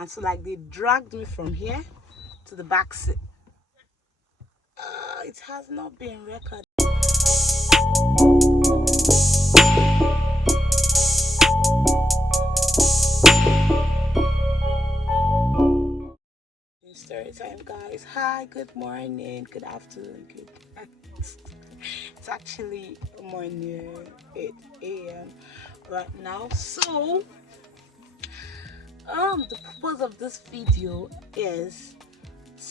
And so like they dragged me from here to the back seat. It has not been recorded. Story time, guys. Hi, good morning, good afternoon, good it's actually morning, 8 a.m. right now. So the purpose of this video is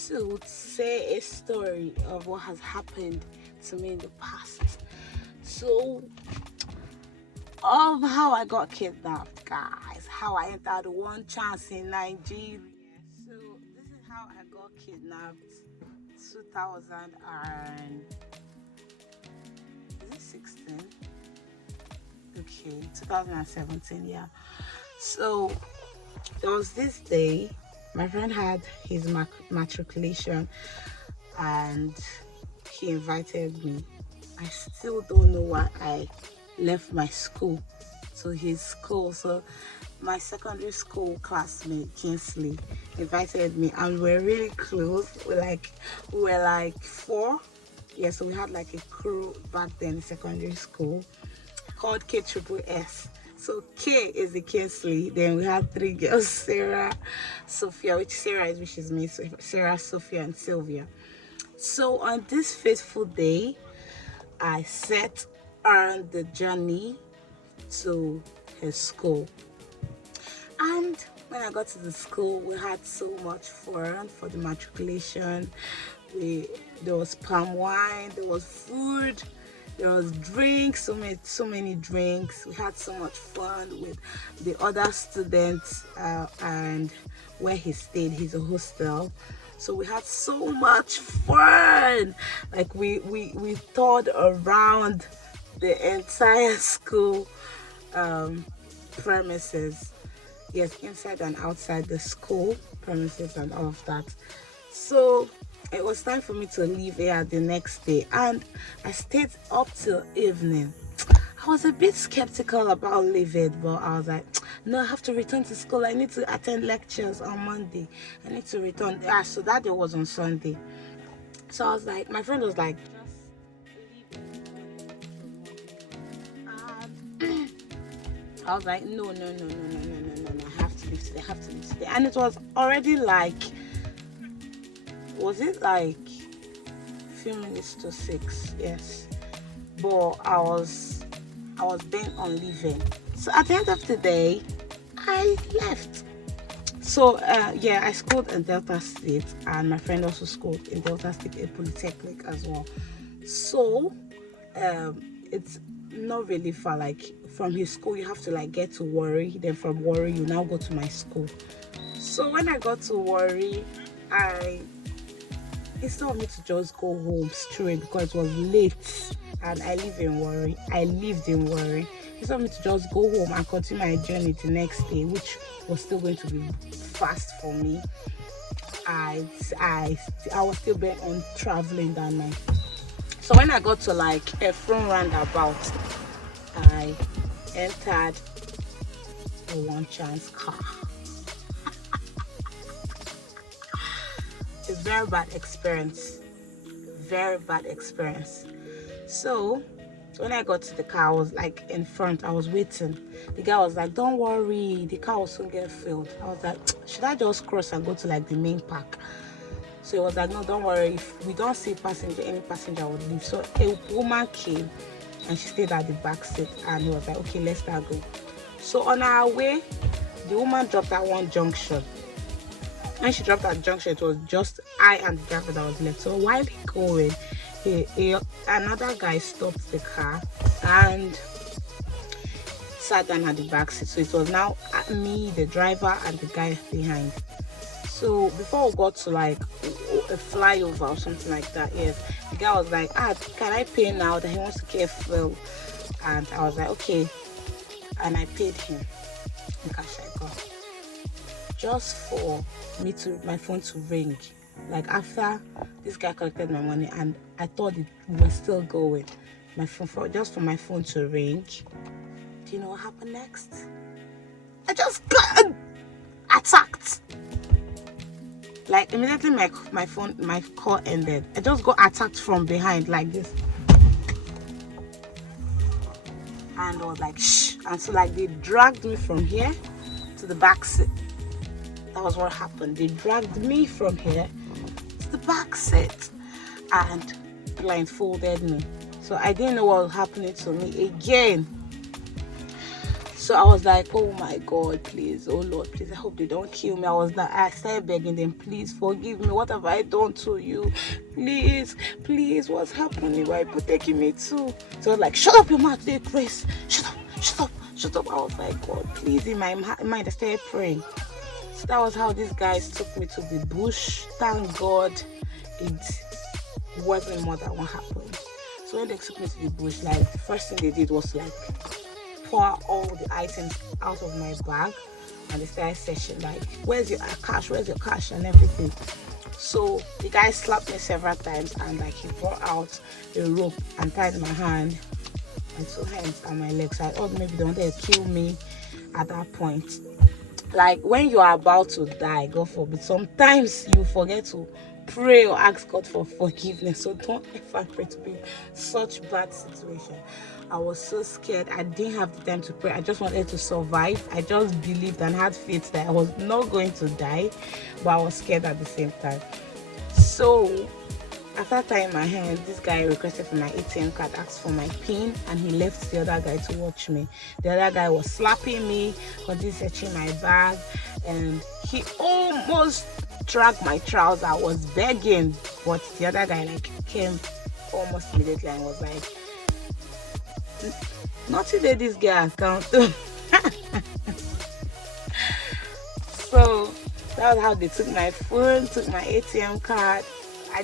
to say a story of what has happened to me in the past. So how I got kidnapped, guys, how I entered one chance in Nigeria. So this is how I got kidnapped 2016. Okay, 2017, yeah. So there was this day my friend had his matriculation and he invited me. I still don't know why I left my school to his school. So my secondary school classmate Kingsley invited me, and we're really close. We were like four. Yeah, so we had like a crew back then in secondary school called KSSS. So K is the Kingsley. Then we had three girls: Sarah, Sophia, which is me, so Sarah, Sophia, and Sylvia. So on this fateful day, I set on the journey to his school. And when I got to the school, we had so much fun for the matriculation. There was palm wine, there was food, there was drinks, so many drinks. We had so much fun with the other students, and where he stayed, he's a hostel. So we had so much fun. Like we toured around the entire school premises. Yes, inside and outside the school premises and all of that. So it was time for me to leave here the next day, and I stayed up till evening. I was a bit skeptical about leaving, but I was like, no, I have to return to school. I need to attend lectures on Monday. I need to return. So that day was on Sunday. So I was like, my friend was like, just leave. I was like, no, I have to leave today. And it was already like, was it like a few minutes to 6? Yes. But I was bent on leaving. So at the end of the day, I left. So yeah, I schooled in Delta State, and my friend also schooled in Delta State, a polytechnic as well. So it's not really far. Like from his school, you have to like get to Warri. Then from Warri, you now go to my school. So when I got to Warri, instead of me to just go home straight because it was late and I lived in Warri. Instead of me to just go home and continue my journey the next day, which was still going to be fast for me, I was still bent on traveling that night. So when I got to like a front roundabout, I entered a one chance car. It's very bad experience. So when I got to the car, I was like in front, I was waiting. The guy was like, don't worry, the car will soon get filled. I was like, should I just cross and go to like the main park? So he was like, no, don't worry, if we don't see any passenger would leave. So a woman came and she stayed at the back seat, and he was like, okay, let's start go. So on our way, the woman dropped at one junction. When she dropped at junction, it was just I and the driver that was left. So while going, another guy stopped the car and sat down at the back seat. So it was now me, the driver, and the guy behind. So before we got to like a flyover or something like that, yes, the guy was like, can I pay now? That he wants to get fuel. And I was like, okay. And I paid him in cash I got. Just for my phone to ring. Like after this guy collected my money and I thought it was still going, just for my phone to ring. Do you know what happened next? I just got attacked. attacked. Like immediately my call ended, I just got attacked from behind like this, and I was like shh. And so like they dragged me from here to the back seat. That was what happened. They dragged me from here to the back seat and blindfolded me. So I didn't know what was happening to me again. So I was like, oh my God, please, oh Lord, please, I hope they don't kill me. I started begging them, please forgive me. What have I done to you? Please, what's happening? Why are you taking me to? So I was like, shut up your mouth, Grace. Shut up. I was like, God, please. In my mind, I started praying. So that was how these guys took me to the bush. Thank God it wasn't more than what happened. So when they took me to the bush, like the first thing they did was like pour all the items out of my bag, and they started searching like, where's your cash and everything. So the guy slapped me several times, and like he brought out a rope and tied my hand, my 2 hands and my legs. So I thought maybe they wanted to kill me at that point. Like when you are about to die, God forbid, sometimes you forget to pray or ask God for forgiveness. So don't ever pray to be in such bad situation. I was so scared. I didn't have the time to pray. I just wanted to survive. I just believed and had faith that I was not going to die, but I was scared at the same time. So after tying my hand, this guy requested for my ATM card, asked for my PIN, and he left the other guy to watch me. The other guy was slapping me, continued searching my bag, and he almost dragged my trousers. I was begging, but the other guy like came almost immediately and was like, not today, this guy account. So that was how they took my phone, took my ATM card. I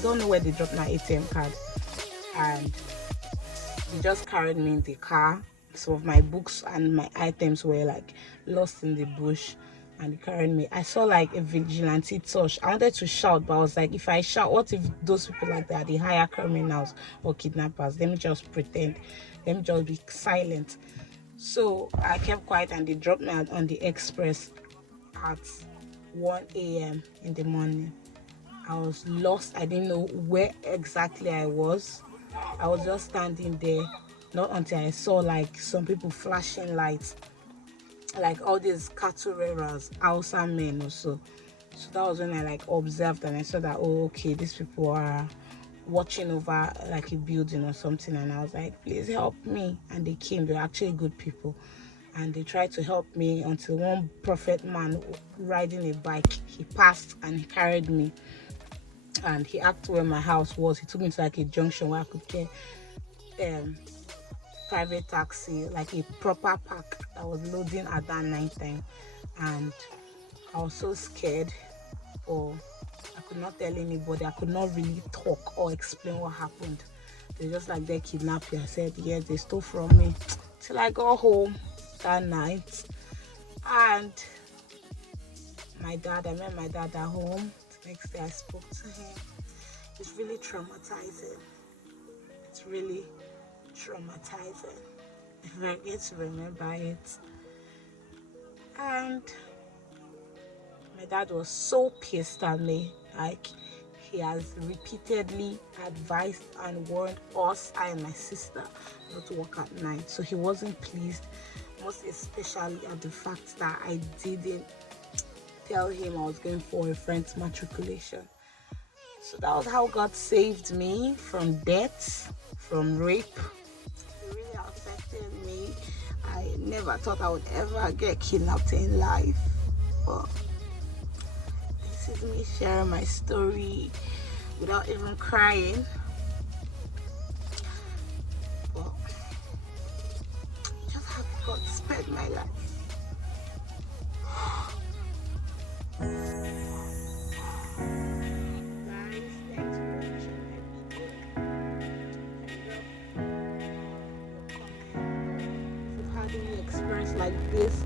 don't know where they dropped my ATM card, and they just carried me in the car. Some of my books and my items were like lost in the bush, and they carried me. I saw like a vigilante touch. I wanted to shout, but I was like, if I shout, what if those people like that are the higher criminals or kidnappers? Let me just pretend. Let me just be silent. So I kept quiet, and they dropped me on the express at 1 a.m. in the morning. I was lost. I didn't know where exactly I was. I was just standing there, not until I saw like some people flashing lights, like all these cattle railers, Hausa men or so. So that was when I like observed, and I saw that, oh, okay, these people are watching over like a building or something. And I was like, please help me. And they came. They were actually good people, and they tried to help me until one prophet man riding a bike, he passed and he carried me, and he asked where my house was. He took me to like a junction where I could get private taxi, like a proper park that was loading at that night time. And I was so scared, or I could not tell anybody. I could not really talk or explain what happened. They just like, they kidnapped you. I said, yeah, they stole from me. Till I got home that night, and I met my dad at home. The next day I spoke to him. It's really traumatizing. It's really traumatizing. I get to remember it. And my dad was so pissed at me. Like, he has repeatedly advised and warned us, I and my sister, not to work at night. So he wasn't pleased, most especially at the fact that I didn't tell him I was going for a friend's matriculation. So that was how God saved me from death, from rape. It really affected me. I never thought I would ever get kidnapped in life, but this is me sharing my story without even crying. But just how God spared my life. Like this,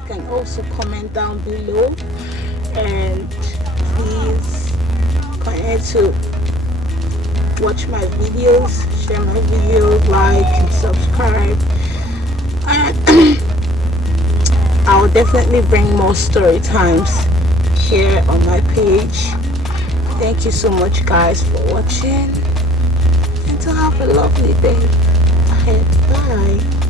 you can also comment down below, and please continue to watch my videos, share my videos, like and subscribe, and I will definitely bring more story times here on my page. Thank you so much guys for watching, and to have a lovely day ahead. Bye.